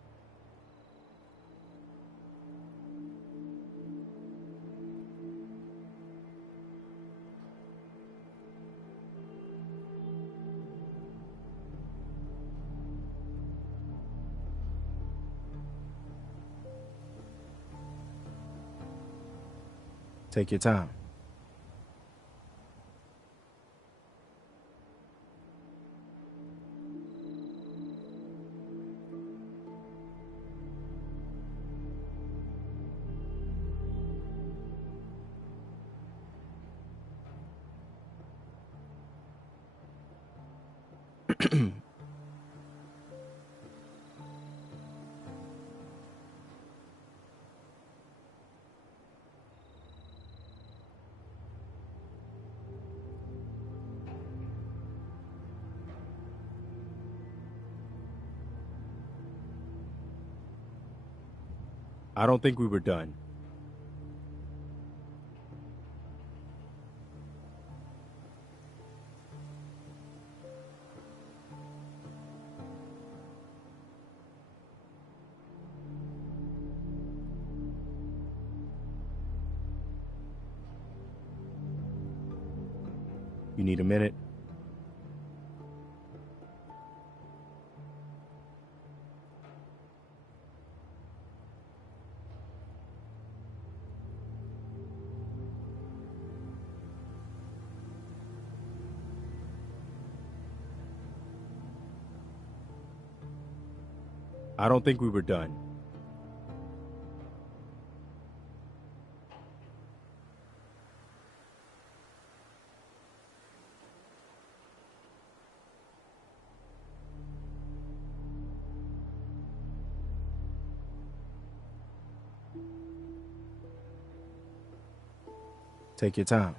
Take your time. I don't think we were done. You need a minute? I don't think we were done. Take your time.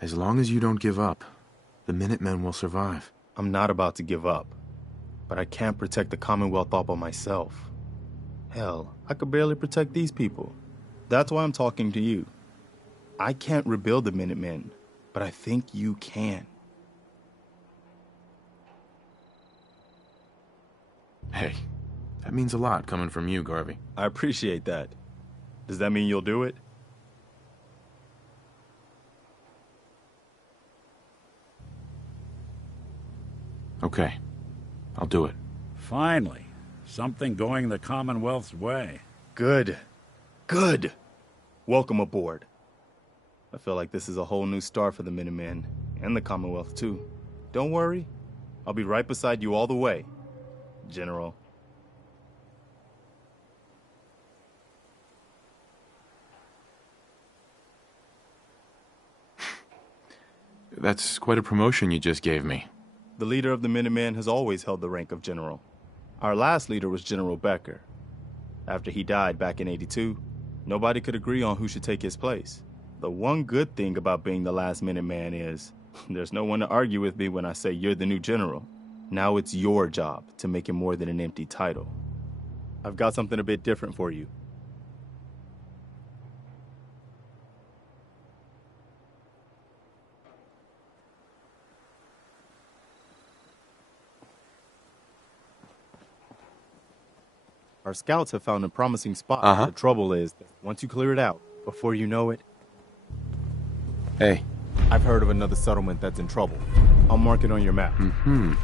As long as you don't give up, the Minutemen will survive. I'm not about to give up, but I can't protect the Commonwealth all by myself. Hell, I could barely protect these people. That's why I'm talking to you. I can't rebuild the Minutemen, but I think you can. Hey, that means a lot coming from you, Garvey. I appreciate that. Does that mean you'll do it? Okay, I'll do it. Finally, something going the Commonwealth's way. Good. Good. Welcome aboard. I feel like this is a whole new start for the Minutemen, and the Commonwealth too. Don't worry, I'll be right beside you all the way, General. That's quite a promotion you just gave me. The leader of the Minutemen has always held the rank of general. Our last leader was General Becker. After he died back in '82, nobody could agree on who should take his place. The one good thing about being the last Minuteman is there's no one to argue with me when I say you're the new general. Now it's your job to make it more than an empty title. I've got something a bit different for you. Our scouts have found a promising spot. The trouble is, once you clear it out, before you know it... Hey. I've heard of another settlement that's in trouble. I'll mark it on your map. Mm-hmm.